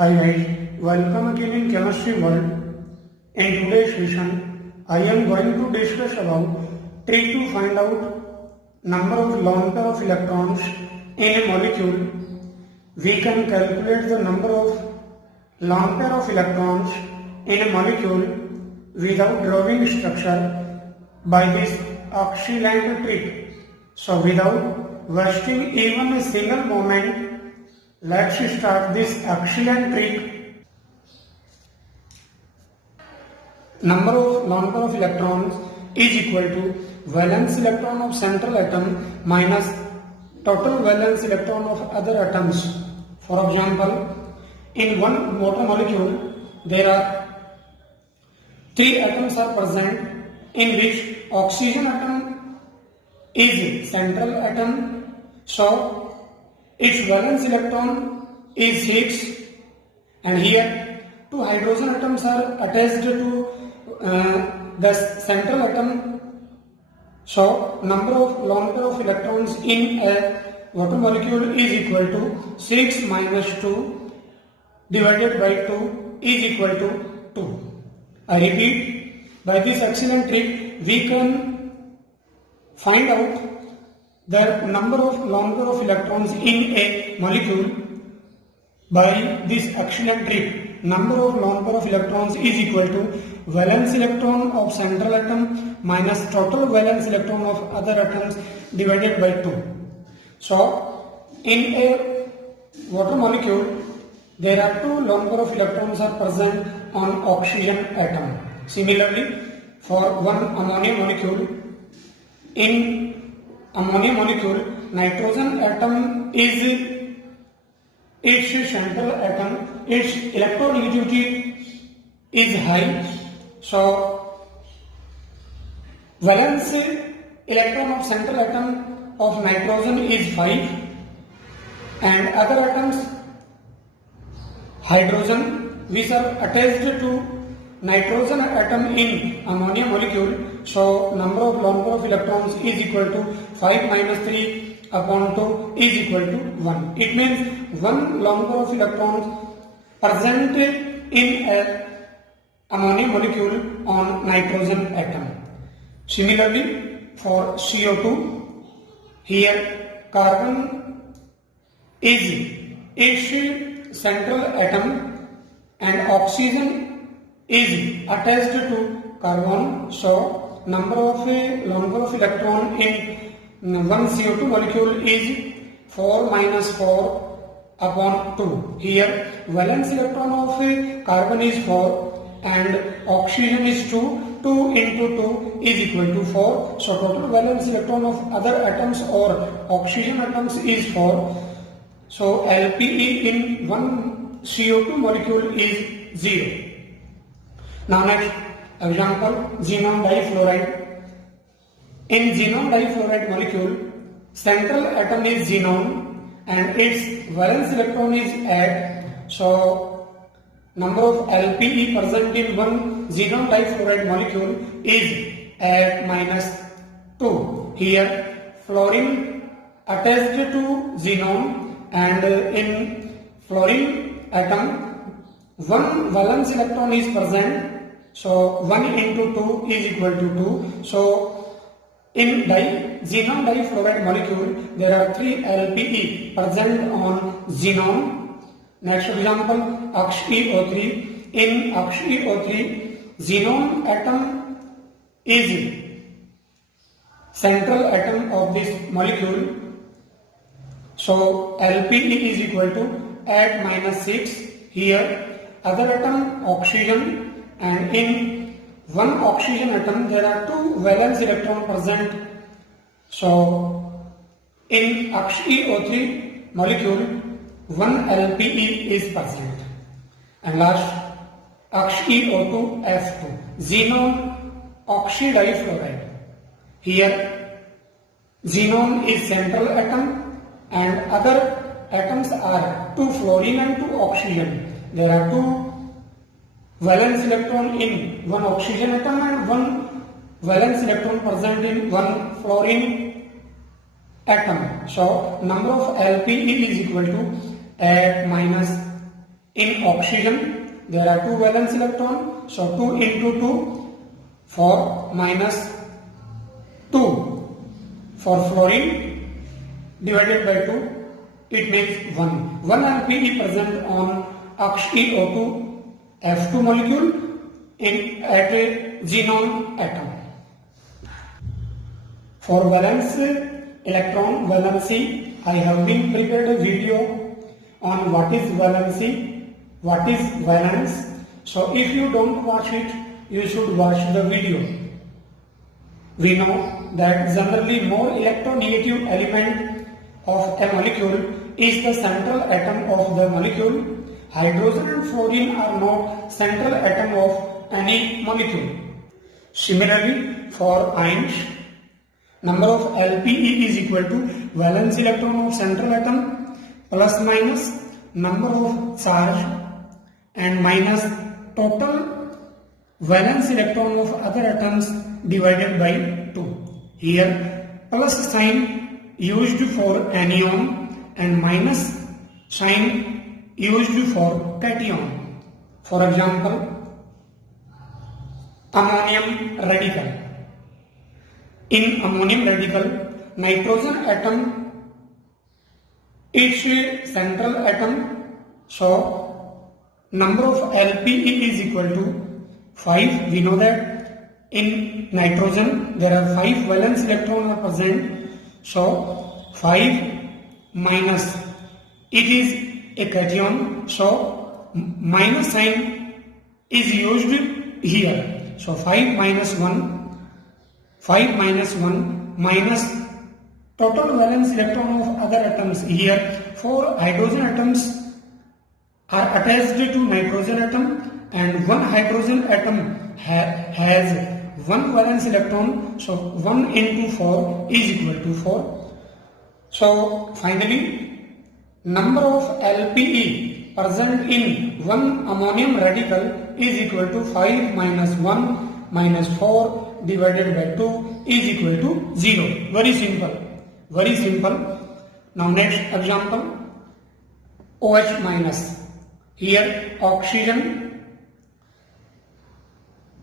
Hi guys, welcome again in Chemistry World. In today's session, I am going to discuss about trick to find out number of lone pair of electrons in a molecule. We can calculate the number of lone pair of electrons in a molecule without drawing structure by this excellent trick. So without wasting even a single moment, let's start this excellent trick. Number of lone pair of electrons is equal to valence electron of central atom minus total valence electron of other atoms. For example, in one water molecule, there are 3 atoms are present, in which oxygen atom is central atom. So its valence electron is 6, and here 2 hydrogen atoms are attached to the central atom. So number of lone pair of electrons in a water molecule is equal to 6 minus 2 divided by 2 is equal to 2. I repeat, by this excellent trick we can find out the number of lone pair of electrons in a molecule by this excellent trick. Number of lone pair of electrons is equal to valence electron of central atom minus total valence electron of other atoms divided by 2. So in a water molecule, there are 2 lone pair of electrons are present on oxygen atom. Similarly, for one ammonia molecule, in ammonia molecule, nitrogen atom is its central atom, its electronegativity is high. So valence electron of central atom of nitrogen is 5, and other atoms, hydrogen, which are attached to nitrogen atom in ammonia molecule. So number of lone pair of electrons is equal to 5 minus 3 upon 2 is equal to 1. It means one lone pair of electrons present in a ammonia molecule on nitrogen atom. Similarly, for CO2, here carbon is its central atom and oxygen is attached to carbon. So number of lone pair of electron in one CO2 molecule is 4 minus 4 upon 2. Here valence electron of carbon is 4 and oxygen is 2. 2 into 2 is equal to 4. So total valence electron of other atoms or oxygen atoms is 4. So LPE in one CO2 molecule is 0. Now next example, xenon difluoride. In xenon difluoride molecule, central atom is xenon and its valence electron is 8. So number of LPE present in one xenon difluoride molecule is 8 minus 2. Here fluorine attached to xenon, and in fluorine atom one valence electron is present. So 1 into 2 is equal to 2. So in xenon difluoride molecule, there are 3 LPE present on xenon. Next example, HEO3. In HEO3, xenon atom is central atom of this molecule. So LPE is equal to 8 minus 6. Here other atom oxygen, and in one oxygen atom there are 2 valence electron present. So in HEO3 molecule 1 LPE is present. And last, HEO2F2, xenon oxidifluoride. Here xenon is central atom and other atoms are 2 fluorine and 2 oxygen. There are 2 valence electron in one oxygen atom and 1 valence electron present in one fluorine atom. So number of LPE is equal to 8 minus In oxygen, there are 2 valence electrons, so 2 into 2, 4 minus 2. For fluorine, divided by 2, it makes 1. 1 LPE present on oxyO2 F2 molecule at a xenon atom. For valence electron valency, I have been prepared a video on what is valency, what is valence. So if you don't watch it, you should watch the video. We know that generally more electronegative element of a molecule is the central atom of the molecule. Hydrogen and fluorine are not central atom of any molecule. Similarly, for ions, number of LPE is equal to valence electron of central atom plus minus number of charge and minus total valence electron of other atoms divided by 2. Here plus sign used for anion and minus sign used for cation. For example, ammonium radical. In ammonium radical, nitrogen atom is central atom, so number of LPE is equal to 5. We know that in nitrogen there are 5 valence electrons are present, so 5 minus, it is a cation, so minus sign is used here, so 5 minus 1 minus total valence electron of other atoms. Here 4 hydrogen atoms are attached to nitrogen atom and 1 hydrogen atom has 1 valence electron, so 1 into 4 is equal to 4. So finally, number of LPE present in 1 ammonium radical is equal to 5 minus 1 minus 4 divided by 2 is equal to 0. Very simple. Very simple. Now next example, OH minus. Here oxygen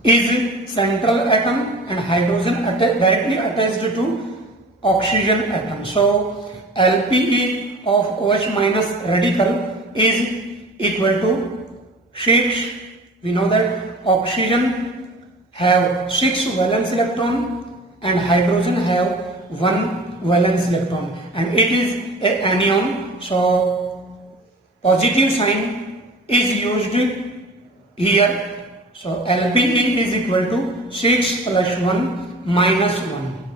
is central atom and hydrogen directly attached to oxygen atom. So LPE of OH minus radical is equal to 6. We know that oxygen have 6 valence electron and hydrogen have 1 valence electron, and it is a anion, so positive sign is used here. So LPE is equal to 6 plus 1 minus 1.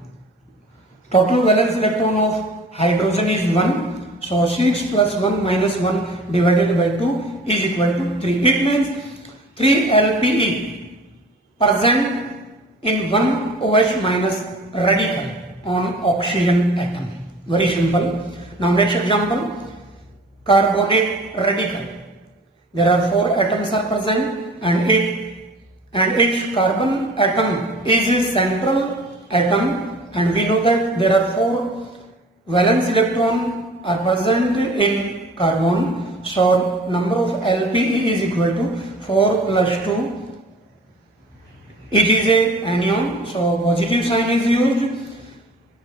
Total valence electron of hydrogen is 1, so 6 plus 1 minus 1 divided by 2 is equal to 3. It means 3 LPE present in 1 OH minus radical on oxygen atom. Very simple. Now next example, carbonate radical. There are 4 atoms are present and its carbon atom is a central atom, and we know that there are 4 valence electron are present in carbon, so number of LPE is equal to 4 plus 2. It is a anion, so positive sign is used,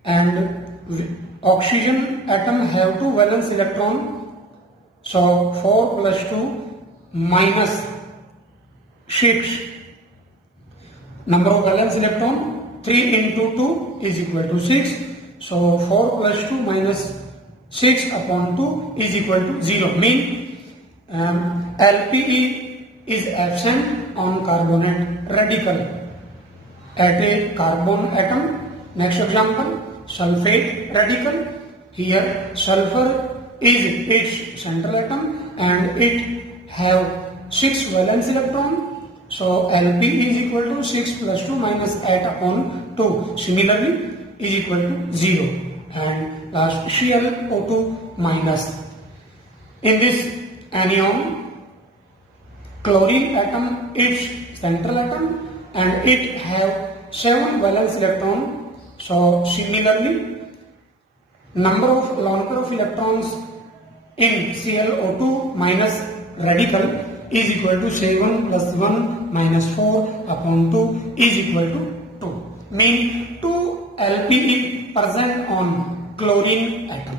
and oxygen atom have 2 valence electron, so 4 plus 2 minus 6. Number of valence electron 3 into 2 is equal to 6, so 4 plus 2 minus 6 upon 2 is equal to 0. Mean LPE is absent on carbonate radical at a carbon atom. Next example, sulfate radical. Here sulfur is its central atom and it have 6 valence electron, so LP is equal to 6 plus 2 minus 8 upon 2. Similarly is equal to 0. And last ClO2 minus. In this anion, chlorine atom is central atom and it have 7 valence electron. So similarly, number of lone pair of electrons in ClO2 minus radical is equal to 7 plus 1 minus 4 upon 2 is equal to 2. Mean 2 LPE present on chlorine atom.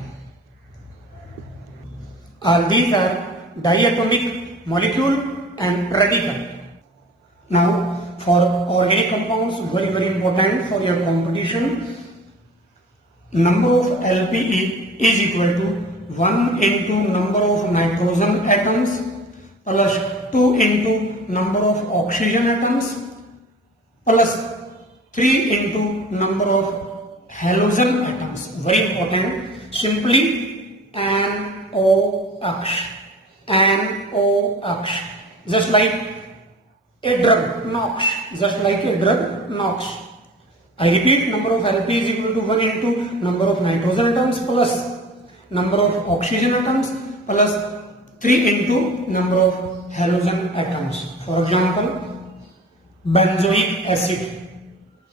All these are diatomic molecule and radical. Now for organic compounds, very important for your competition, number of LPE is equal to 1 into number of nitrogen atoms plus 2 into number of oxygen atoms plus 3 into number of halogen atoms. Very important. Simply NOx. NOx. Just like a drug, NOx. Just like a drug, NOx. I repeat, number of LP is equal to 1 into number of nitrogen atoms plus number of oxygen atoms plus 3 into number of halogen atoms. For example, benzoic acid.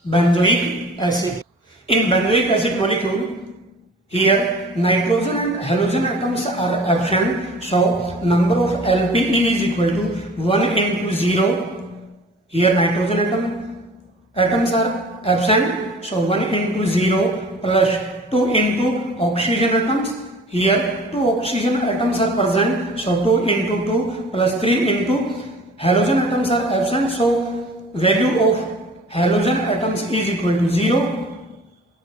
Benzoic acid. In benzoic acid molecule, here nitrogen and halogen atoms are absent, so number of LPE is equal to 1 into 0. Here nitrogen atoms are absent, so 1 into 0 plus 2 into oxygen atoms. Here 2 oxygen atoms are present, so 2 into 2 plus 3 into halogen atoms are absent, so value of halogen atoms is equal to 0.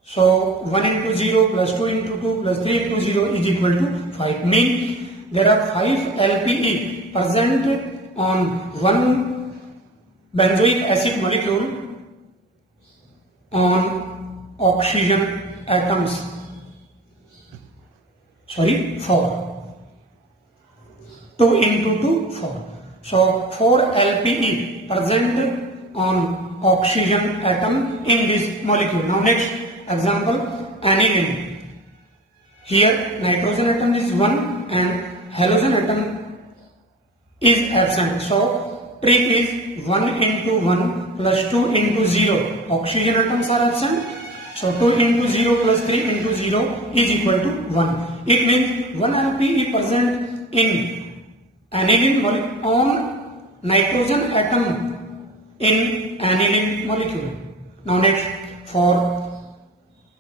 So 1 into 0 plus 2 into 2 plus 3 into 0 is equal to 5. Mean there are 5 LPE present on one benzoic acid molecule on oxygen atoms. Sorry, 4. 2 into 2, 4. So 4 LPE present on oxygen atom in this molecule. Now next example, aniline. Here nitrogen atom is 1 and halogen atom is absent. So trick is 1 into 1 plus 2 into 0. Oxygen atoms are absent. So 2 into 0 plus 3 into 0 is equal to 1. It means 1 LPE present in aniline on nitrogen atom in aniline molecule. Now next, for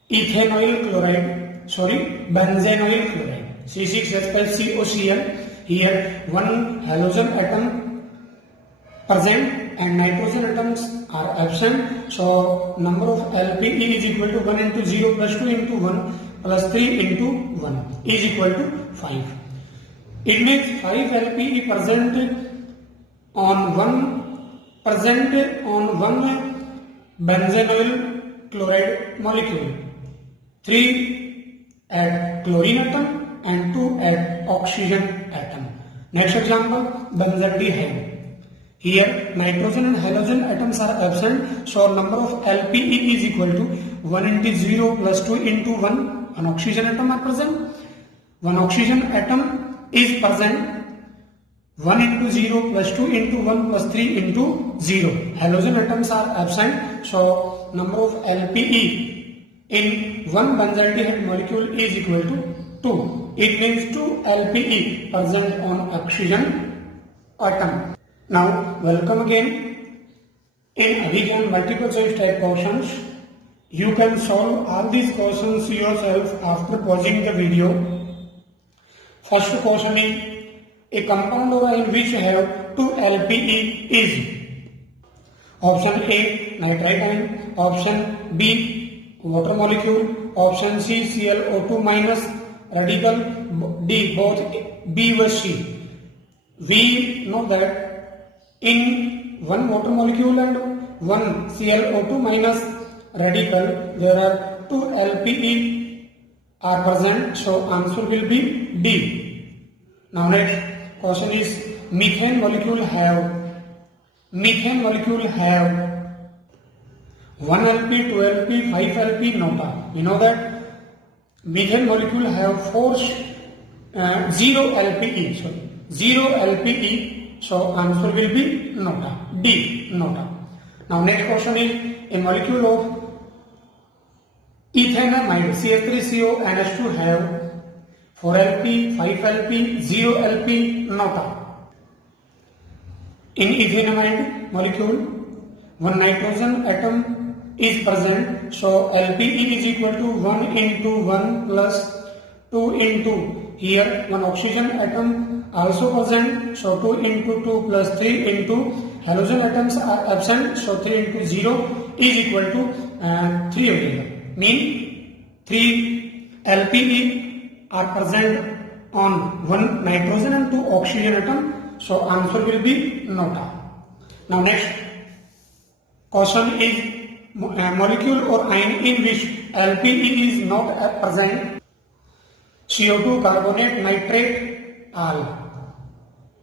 benzenoyl chloride, C6H12COCl, here 1 halogen atom present and nitrogen atoms are absent, so number of LPE is equal to 1 into 0 plus 2 into 1 plus 3 into 1 is equal to 5. It means 5 LPE present on one benzenoyl chloride molecule. 3 at chlorine atom and 2 at oxygen atom. Next example, benzaldehyde. Here nitrogen and halogen atoms are absent, so number of LPE is equal to 1 into 0 plus 2 into 1. One oxygen atom are present. One oxygen atom is present. 1 into 0 plus 2 into 1 plus 3 into 0. Halogen atoms are absent, so number of LPE in one benzaldehyde molecule is equal to 2. It means 2 LPE present on oxygen atom. Now welcome again. In Abhigyan multiple choice type questions, you can solve all these questions yourself after pausing the video. First question is, a compound or ion which have 2 LPE is option A nitrite ion, option B water molecule, option C ClO2 minus radical, D both B or C. We know that in one water molecule and one ClO2 minus radical there are 2 LPE are present, so answer will be D. Now next question is, methane molecule have 1 LP, 2 LP, 5 LP, nota. You know that methane molecule have 0 LPE, sorry, 0 LPE, so answer will be nota, D, nota. Now next question is, a molecule of ethanamide CH3CO NH2 have 4 LP, 5 LP, 0 LP, nota. In ethanamide molecule, one nitrogen atom is present, so LPE is equal to 1 into 1 plus 2 into, here one oxygen atom also present, so 2 into 2 plus 3 into, halogen atoms are absent, so 3 into 0 is equal to 3 over here. Mean 3 LPE are present on one nitrogen and 2 oxygen atom, so answer will be nota. Now next question is molecule or ion in which LPE is not present. CO2, carbonate, nitrate, all.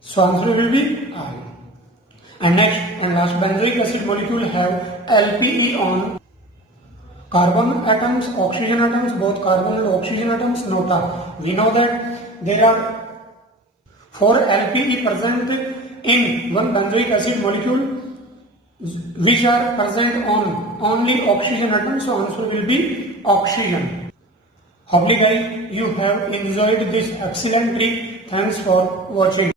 So answer will be all. And next and last, benzoic acid molecule have LPE on carbon atoms, oxygen atoms, both carbon and oxygen atoms, nota. We know that there are 4 LPE present in one benzoic acid molecule which are present on only oxygen atoms, so answer will be oxygen. Hopefully guys you have enjoyed this excellent trick. Thanks for watching.